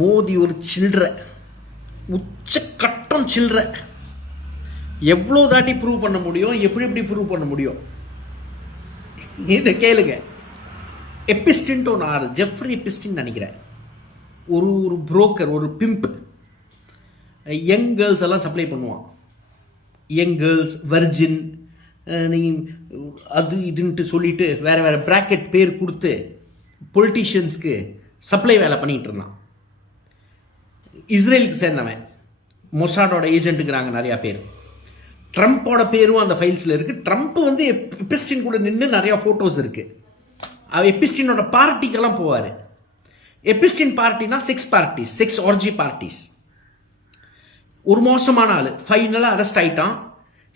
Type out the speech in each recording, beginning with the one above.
மோடி ஒரு சில்லற, உச்சக்கட்டம் சில்லற. எவ்வளோ தாட்டி ப்ரூவ் பண்ண முடியும், எப்படி ப்ரூவ் பண்ண முடியும்? இதை கேளுங்க. எப்பிஸ்டின்ட்டு ஒன்று ஆறு, ஜெஃப்ரி எப்பிஸ்டின் நினைக்கிறேன். ஒரு புரோக்கர், ஒரு பிம்ப், யங் கேர்ள்ஸ் எல்லாம் சப்ளை பண்ணுவான். யங் கேர்ள்ஸ், வர்ஜின், நீ அது இதுன்ட்டு சொல்லிட்டு வேறு ப்ராக்கெட் பேர் கொடுத்து பொலிட்டீஷியன்ஸ்க்கு சப்ளை வேலை பண்ணிகிட்டு இருந்தான். இஸ்ரேலுக்கு சேர்ந்தவன், மொசாடோட ஏஜென்ட்டுக்கிறாங்க நிறையா பேர். ட்ரம்ப்போட பேரும் அந்த ஃபைல்ஸில் இருக்குது. ட்ரம்ப் வந்து எப்பிஸ்டின் கூட நின்று நிறையா ஃபோட்டோஸ் இருக்குது. அவர் எப்பிஸ்டினோட பார்ட்டிக்கெல்லாம் போவார். எப்பிஸ்டின் பார்ட்டினா sex parties, sex orgy parties. ஒரு மோசமான ஆள், ஃபைனலாக அரெஸ்ட் ஆகிட்டான்.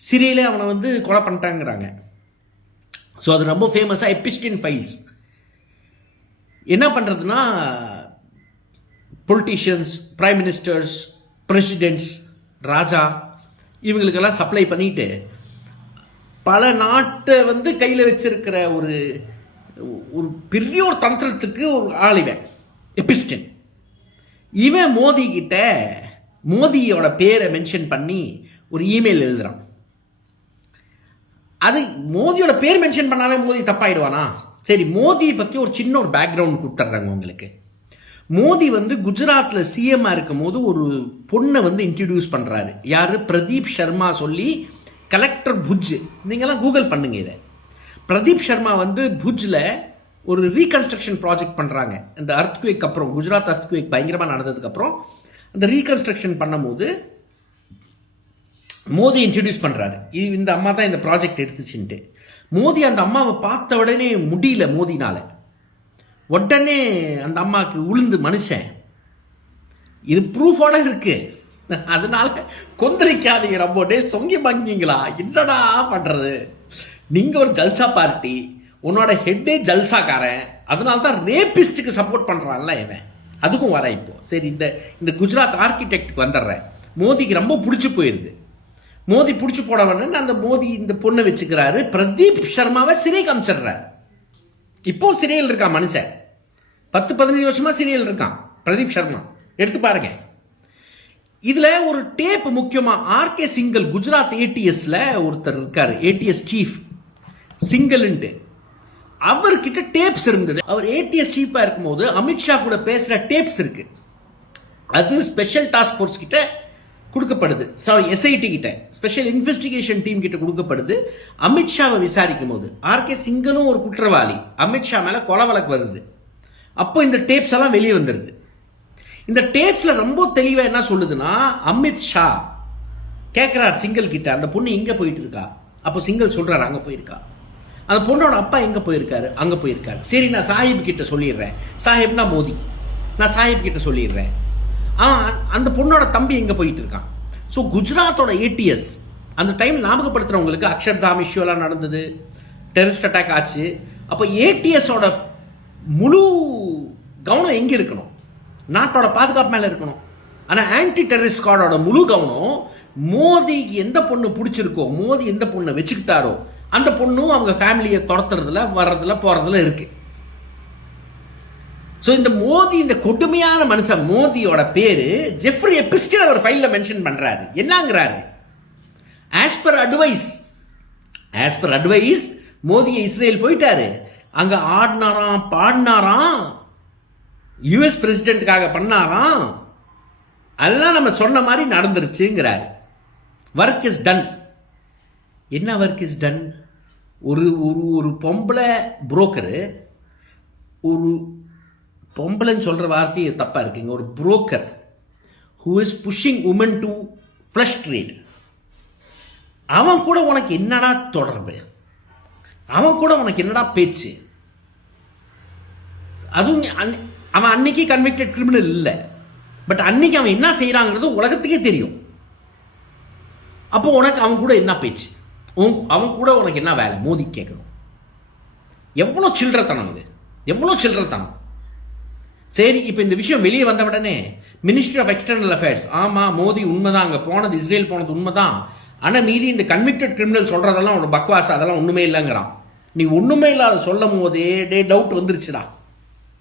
சிறையிலே அவனை வந்து கொலை பண்ணிட்டாங்கிறாங்க. ஸோ அது ரொம்ப ஃபேமஸாக எப்பிஸ்டின் ஃபைல்ஸ். என்ன பண்ணுறதுன்னா, பொலிட்டீஷியன்ஸ், பிரைம் மினிஸ்டர்ஸ், பிரசிடென்ட்ஸ், ராஜா, இவங்களுக்கெல்லாம் சப்ளை பண்ணிட்டு பல நாட்டை வந்து கையில் வச்சிருக்கிற ஒரு பெரிய ஒரு தந்திரத்துக்கு ஒரு ஆள் இவன் எப்பிஸ்டின். இவன் மோடி கிட்ட மோடியோட பேரை மென்ஷன் பண்ணி ஒரு இமெயில் எழுதுறான். அது மோடியோட பேர் மென்ஷன் பண்ணாவே மோடி தப்பாயிடுவானா? சரி, மோடியை பற்றி ஒரு சின்ன ஒரு பேக்ரவுண்ட் கொடுத்துட்றாங்க உங்களுக்கு. மோடி வந்து குஜராத்தில் சிஎம்மாக இருக்கும் போது ஒரு பொண்ணை வந்து இன்ட்ரடியூஸ் பண்ணுறாரு. யார்? பிரதீப் சர்மா சொல்லி, கலெக்டர் புஜ். நீங்கள்லாம் கூகுள் பண்ணுங்க இதை. பிரதீப் சர்மா வந்து புஜ்ல ஒரு ரீகன்ஸ்ட்ரக்ஷன் ப்ராஜெக்ட் பண்ணுறாங்க. இந்த அர்த்குவேக் அப்புறம், குஜராத் அர்த்குவேக் பயங்கரமாக நடந்ததுக்கப்புறம் அந்த ரீகன்ஸ்ட்ரக்ஷன் பண்ணும்போது மோடி இன்ட்ரடியூஸ் பண்ணுறாரு. இந்த அம்மா தான் இந்த ப்ராஜெக்ட் எடுத்துச்சுன்ட்டு. மோடி அந்த அம்மாவை பார்த்த உடனே முடியல மோதினால. உடனே அந்த அம்மாவுக்கு உளுந்து மனுஷன். இது ப்ரூஃபோட இருக்கு. அதனால கொந்தளிக்காதீங்க. ரொம்ப டே சொங்கி பங்கிங்களா, என்னடா பண்ணுறது? நீங்கள் ஒரு ஜல்சா பார்ட்டி, உன்னோட ஹெட்டே ஜல்சாக்காரன். அதனால தான் ரேபிஸ்ட்டுக்கு சப்போர்ட் பண்ணுறான்ல இவன். அதுக்கும் வரேன் இப்போ. சரி, இந்த குஜராத் ஆர்கிடெக்டுக்கு வந்துடுறேன். மோடிக்கு ரொம்ப பிடிச்சி போயிடுது. மோடி பிடிச்சி போடவன்னு அந்த மோடி இந்த பொண்ணை வச்சுக்கிறாரு. பிரதீப் சர்மாவை சிறைக்கு அமைச்சிடுறாரு. இப்போ சிறையில் இருக்கான் மனுஷன். 10-15 வருஷமா சிறையில் இருக்கான் பிரதீப் சர்மா. எடுத்து பாருங்க. இதுல ஒரு டேப் முக்கியமா, ஆர்கே சிங்கல், குஜராத் ஏடிஎஸ்ல ஒருத்தர் இருக்காரு, ஏடிஎஸ் சீஃப் சிங்கல்ன்ட்டு. அவர்கிட்ட டேப்ஸ் இருந்தது. அவர் ஏடிஎஸ் சீஃபா இருக்கும்போது அமித்ஷா கூட பேசுற டேப்ஸ் இருக்கு. அது ஸ்பெஷல் டாஸ்க் ஃபோர்ஸ் கிட்ட கொடுக்கப்படுது. சாரி, எஸ்ஐடி கிட்ட, ஸ்பெஷல் இன்வெஸ்டிகேஷன் டீம் கிட்ட கொடுக்கப்படுது. அமித்ஷாவை விசாரிக்கும் போது ஆர்கே சிங்கலும் ஒரு குற்றவாளி, அமித்ஷா மேல கொலை வழக்கு வருது. அப்போ இந்த டேப்ஸ் எல்லாம் வெளியே வந்துருது. இந்த டேப்ஸ்ல ரொம்ப தெளிவா என்ன சொல்லுதுன்னா, அமித்ஷா கேட்கிறார் சிங்கல் கிட்ட, அந்த பொண்ணு எங்க போயிட்டு இருக்கா? அப்போ சிங்கல் சொல்றாரு, அங்க போயிருக்கா. அந்த பொண்ணோட அப்பா எங்க போயிருக்காரு? அங்க போயிருக்காரு. சரி, நான் சாஹிப் கிட்ட சொல்லிடுறேன். சாஹிப்னா மோடி. நான் சாஹிப் கிட்ட சொல்லிடுறேன். அந்த பொண்ணோட தம்பி எங்க போயிட்டு இருக்கான். ஸோ குஜராத்தோட ஏடிஎஸ் அந்த டைம் ஞாபகப்படுத்துறவங்களுக்கு, அக்ஷர்தாம் இஷ்யூ எல்லாம் நடந்தது, டெரரிஸ்ட் அட்டாக் ஆச்சு. அப்போ ஏடிஎஸோட முழு கவனம் எங்க இருக்கணும்? நாட்டோட பாதுகாப்பு மேல இருக்கணும். ஆனா ஆன்டி டெரரிஸ்ட் ஸ்குவாடோட முழு கவனம் மோடிக்கு எந்த பொண்ணு பிடிச்சிருக்கோ, மோடி எந்த பொண்ணை வச்சுக்கிட்டாரோ அந்த பொண்ணும் அவங்க ஃபேமிலியை துரத்துறதுல, வர்றதுல, போறதுல இருக்கு. ஸோ இந்த மோடி, இந்த கொடுமையான மனுஷன் மோடியோட பேரு ஜெஃப்ரி எப்பிஸ்டின் அவர் ஃபைல்ல மென்ஷன் பண்றாரு. என்னங்கிறாரு? ஆஸ் பர் அட்வைஸ் மோடியை இஸ்ரேல் போயிட்டாரு. அங்க ஆடினாராம், பாடினாராம், யுஎஸ் பிரசிடென்ட்டுக்காக பண்ணாராம். அதெல்லாம் நம்ம சொன்ன மாதிரி நடந்துருச்சுங்கிறாரு. Work is done. என்ன ஒர்க் இஸ் டன்? ஒரு பொம்பளை புரோக்கரு, ஒரு பொம்பளைன்னு சொல்ற வார்த்தையை தப்பா இருக்குங்க, ஒரு broker who is pushing woman to flesh trade. அவன் கூட உனக்கு என்னடா தொடர்பு? அவன் கூட உனக்கு என்னடா பேச்சு? அதுவும் அவன் அன்னைக்கு கன்விக்டட் கிரிமினல் இல்லை, பட் அன்னைக்கு அவன் என்ன செய்யறாங்கிறது உலகத்துக்கே தெரியும். அப்போ உனக்கு அவன் கூட என்ன பேச்சு? அவன் கூட உனக்கு என்ன வேலை? மோடி கேட்கணும். எவ்வளோ சில்லறத்தனம் இது, எவ்வளோ சில்லறத்தனம். சரி, இப்போ இந்த விஷயம் வெளியே வந்த உடனே மினிஸ்ட்ரி ஆஃப் எக்ஸ்டர்னல் அஃபேர்ஸ், ஆமா மோடி உண்மைதான், அங்கே போனது, இஸ்ரேல் போனது உண்மைதான், ஆனால் மீதி இந்த கன்விக்டட் கிரிமினல் சொல்றதெல்லாம் ஒரு பக்வாஸ், அதெல்லாம் ஒண்ணுமே இல்லைங்கிறான். நீ ஒண்ணுமே இல்லாத சொல்லும் போதே டவுட் வந்துருச்சுடா,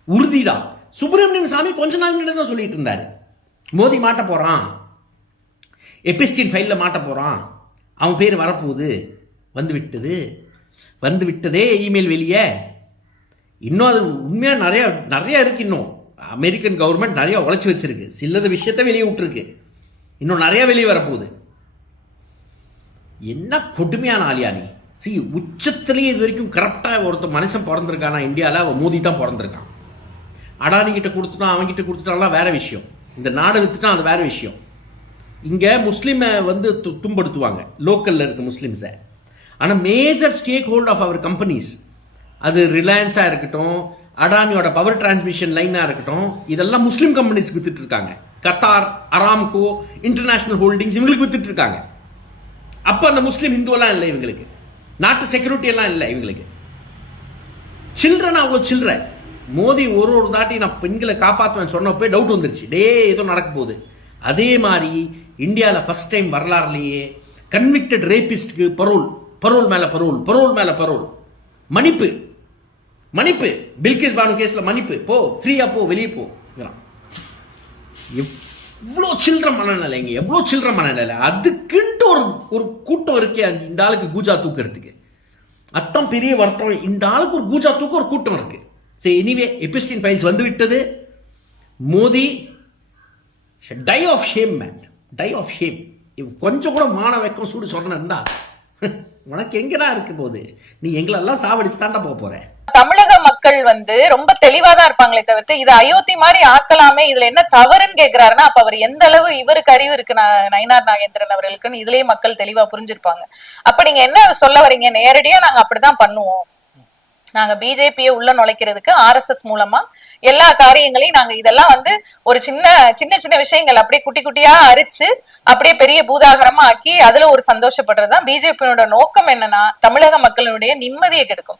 உறுதிடா. சுப்பிரமணியம் சாமி கொஞ்ச நாள் முன்னாடி தான் சொல்லிட்டு இருந்தாரு, மோடி மாட்ட போறான், எபிஸ்டின் ஃபைலில் மாட்ட போறான், அவன் பேர் வரப்போகுது. வந்து விட்டதே இமெயில் வெளியே. இன்னும் அது உண்மையாக நிறைய இருக்கு. இன்னும் அமெரிக்கன் கவர்மெண்ட் நிறைய உழைச்சி வச்சிருக்கு, சிலது விஷயத்த வெளியே விட்டுருக்கு, இன்னும் நிறைய வெளியே வரப்போகுது. என்ன கொடுமையான ஆளியா நீ. உச்சத்திலேயே இது வரைக்கும் கரெக்டாக ஒருத்தர் மனுஷன் பிறந்திருக்கானா இந்தியாவில், அவன் மோதி தான் பிறந்திருக்கான். அடானி கிட்ட கொடுத்துட்டான், அவன்கிட்ட கொடுத்துட்டான்லாம் வேற விஷயம், இந்த நாடை வித்துட்டான் அது வேற விஷயம். இங்கே முஸ்லீமை வந்து துன்படுத்துவாங்க, லோக்கலில் இருக்க முஸ்லீம்ஸை. ஆனால் major stake hold of our companies, அது ரிலையன்ஸாக இருக்கட்டும், அடானியோட பவர் டிரான்ஸ்மிஷன் லைனாக இருக்கட்டும், இதெல்லாம் முஸ்லீம் கம்பெனிஸ்க்கு வித்துட்டு இருக்காங்க. கத்தார், அராம்கோ, இன்டர்நேஷனல் ஹோல்டிங்ஸ் இவங்களுக்கு வித்துட்டு இருக்காங்க. அப்போ அந்த முஸ்லீம் ஹிந்துவெல்லாம் இல்லை இவங்களுக்கு, நாட்டு செக்யூரிட்டி எல்லாம் இல்லை இவங்களுக்கு. சில்ட்ரன் அவ்வளோ சில்ட்ர. மோடி ஒரு தாட்டி நான் பெண்களை காப்பாற்றுவேன் சொன்னப்போ டவுட் வந்துருச்சு, ஏதோ நடக்க போகுது. அதே மாதிரி இந்தியாவில் ஃபர்ஸ்ட் டைம் வரலாறுலேயே கன்விக்டட் ரேபிஸ்ட்க்கு பரோல் மேலே பரோல், மன்னிப்பு பில்கிஸ் பானு கேஸில் மன்னிப்பு, போ ஃப்ரீயா போ, வெளியே போ. எவ்வளோ சில்லற மனநிலைங்க, எவ்வளோ சில்லற மனநிலை. அதுக்குன்ட்டு ஒரு கூட்டம் இருக்கே இந்த ஆளுக்கு கூஜா தூக்கிறதுக்கு. அத்தம் பெரிய வருத்தம், இந்த ஆளுக்கு ஒரு கூஜா தூக்க ஒரு கூட்டம் இருக்கு. சரி, எனிவே எபிஸ்டின் ஃபைல்ஸ் வந்து விட்டது. Modi die of shame man, die of shame. கொஞ்சம் கூட மான வைக்கம் சூடு சொன்னா உனக்கு எங்கடா இருக்கு போது, நீ எங்களெல்லாம் சாவடிச்சு தாண்டா போற. தமிழக மக்கள் வந்து ரொம்ப தெளிவாதான் இருப்பாங்களே தவிர்த்து இது அயோத்தி மாதிரி ஆக்கலாமே, இதுல என்ன தவறுன்னு கேக்குறாருன்னா அப்ப அவர் எந்த அளவு இவருக்கு அறிவு இருக்கு நயினார் நாகேந்திரன் அவர்களுக்குன்னு இதுலயே மக்கள் தெளிவா புரிஞ்சிருப்பாங்க. அப்ப நீங்க என்ன சொல்ல வரீங்க? நேரடியா நாங்க அப்படிதான் பண்ணுவோம், நாங்க பிஜேபியை உள்ள நுழைக்கிறதுக்கு RSS மூலமா எல்லா காரியங்களையும் நாங்க இதெல்லாம் வந்து ஒரு சின்ன விஷயங்கள் அப்படியே குட்டி குட்டியா அரிச்சு அப்படியே பெரிய பூதாகரமா ஆக்கி அதுல ஒரு சந்தோஷப்படுறதுதான் பிஜேபியோட நோக்கம். என்னன்னா தமிழக மக்களுடைய நிம்மதியை கெடுக்கும்.